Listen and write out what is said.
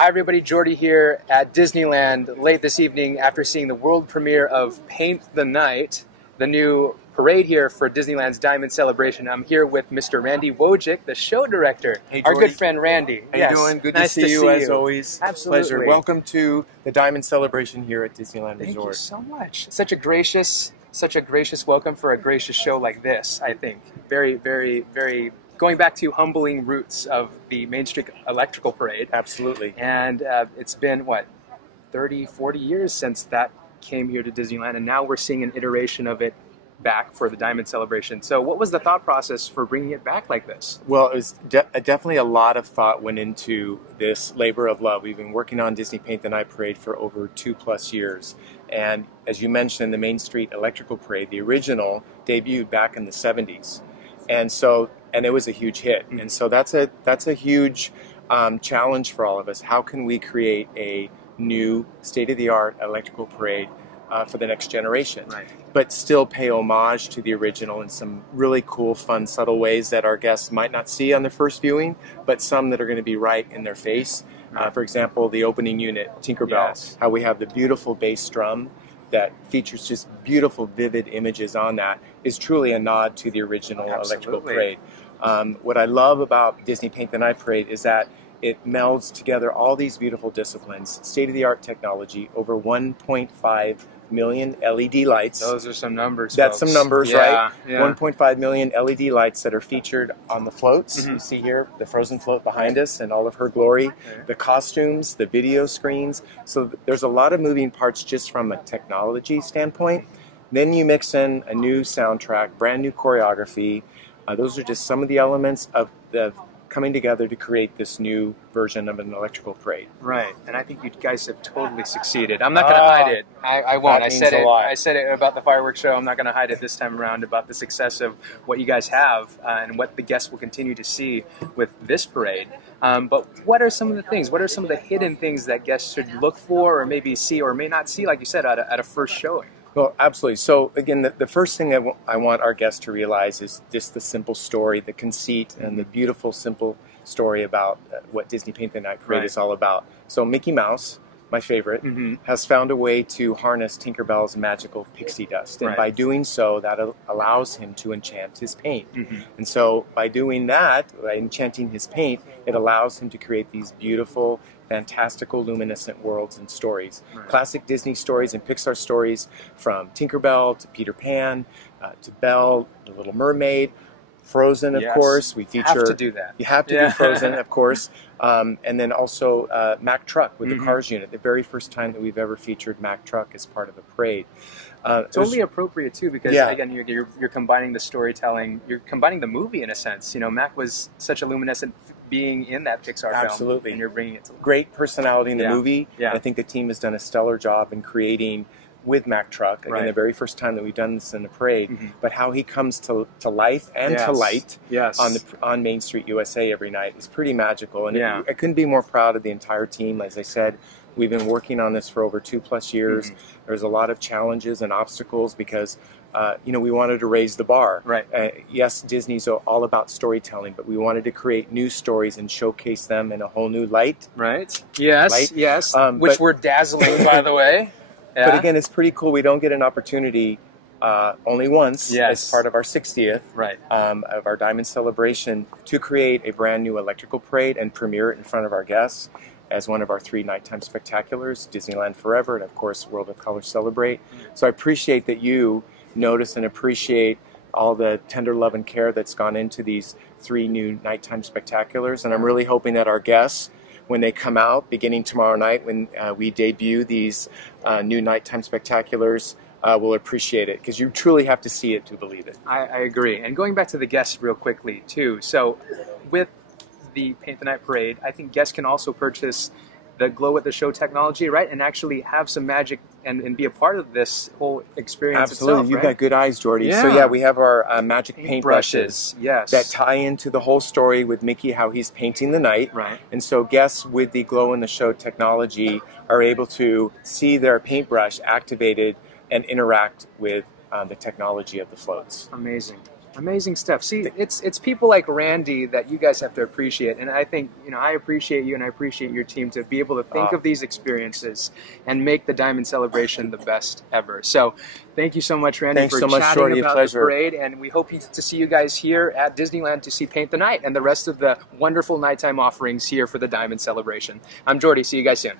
Hi everybody, Jordie here at Disneyland late this evening after seeing the world premiere of Paint the Night, the new parade here for Disneyland's Diamond Celebration. I'm here with Mr. Randy Wojcik, the show director. Hey, our Jordie. good friend Randy. How you doing? Good to see you as always. Absolutely. Pleasure. Welcome to the Diamond Celebration here at Disneyland Thank Resort. you so much. Such a gracious welcome for a gracious show like this, I think. Very, very, very going back to humbling roots of the Main Street Electrical Parade. Absolutely. And it's been, what, 30, 40 years since that came here to Disneyland, and now we're seeing an iteration of it back for the Diamond Celebration. So what was the thought process for bringing it back like this? Well, it was definitely a lot of thought went into this labor of love. We've been working on Disney Paint the Night Parade for over 2+ years. And as you mentioned, the Main Street Electrical Parade, the original, debuted back in the 70s. And it was a huge hit. And so that's a huge challenge for all of us. How can we create a new state-of-the-art electrical parade for the next generation, right, but still pay homage to the original in some really cool, fun, subtle ways that our guests might not see on their first viewing, but some that are going to be right in their face. For example, the opening unit, Tinkerbell, yes, how we have the beautiful bass drum that features just beautiful, vivid images on that, is truly a nod to the original electrical parade. What I love about Disney Paint the Night Parade is that it melds together all these beautiful disciplines, state-of-the-art technology, over 1.5 million LED lights. Those are some numbers, That's folks. some numbers, yeah, right? Yeah. 1.5 million LED lights that are featured on the floats. Mm-hmm. You see here the Frozen float behind us in all of her glory, the costumes, the video screens. So there's a lot of moving parts just from a technology standpoint. Then you mix in a new soundtrack, brand new choreography. Those are just some of the elements of the coming together to create this new version of an electrical parade. Right, and I think you guys have totally succeeded. I'm not going to hide it. I won't. That means a lot. I said it about the fireworks show. I'm not going to hide it this time around about the success of what you guys have and what the guests will continue to see with this parade. But what are some of the things? What are some of the hidden things that guests should look for or maybe see or may not see, like you said, at a first showing? Well, absolutely. So again, the first thing I want our guests to realize is just the simple story, the conceit, and the beautiful, simple story about what Disney Paint the Night Parade is all about. So Mickey Mouse, my favorite, has found a way to harness Tinkerbell's magical pixie dust. And by doing so, that allows him to enchant his paint. And so by doing that, by enchanting his paint, it allows him to create these beautiful, fantastical, luminescent worlds and stories. Classic Disney stories and Pixar stories, from Tinkerbell to Peter Pan to Belle, The Little Mermaid, Frozen, of course. We feature. You have to do that. You have to do Frozen, of course. And then also Mack Truck with the Cars unit, the very first time that we've ever featured Mack Truck as part of a parade. Totally appropriate too, because again, you're combining the storytelling, you're combining the movie in a sense. You know, Mack was such a luminescent being in that Pixar film, and you're bringing it to life. Great personality in the movie. Yeah. I think the team has done a stellar job in creating with Mack Truck, again, the very first time that we've done this in the parade, but how he comes to life and to light on Main Street USA every night is pretty magical. And I couldn't be more proud of the entire team. As I said, we've been working on this for over 2+ years. There's a lot of challenges and obstacles because we wanted to raise the bar. Yes, Disney's all about storytelling, but we wanted to create new stories and showcase them in a whole new light. Yes, yes. Which were dazzling, by the way. But again, it's pretty cool. We don't get an opportunity only once as part of our 60th of our Diamond Celebration to create a brand new electrical parade and premiere it in front of our guests as one of our 3 nighttime spectaculars, Disneyland Forever, and of course World of Color Celebrate. So I appreciate that you notice and appreciate all the tender love and care that's gone into these 3 new nighttime spectaculars, and I'm really hoping that our guests, when they come out beginning tomorrow night, when we debut these new nighttime spectaculars, will appreciate it, because you truly have to see it to believe it. I agree. And going back to the guests real quickly too, so with the Paint the Night Parade, I think guests can also purchase the Glow at the Show technology, right? And actually have some magic and be a part of this whole experience Absolutely. itself, You've got good eyes, Jordie. Yeah. So yeah, we have our magic paint brushes yes, that tie into the whole story with Mickey, how he's painting the night. And so guests with the Glow in the Show technology are able to see their paintbrush activated and interact with the technology of the floats. Amazing. Amazing stuff. See, it's people like Randy that you guys have to appreciate, and I think, you know, I appreciate you and I appreciate your team to be able to think of these experiences and make the Diamond Celebration the best ever. So, thank you so much, Randy, Thanks for so much, chatting Jordie, about the parade, and we hope to see you guys here at Disneyland to see Paint the Night and the rest of the wonderful nighttime offerings here for the Diamond Celebration. I'm Jordie. See you guys soon.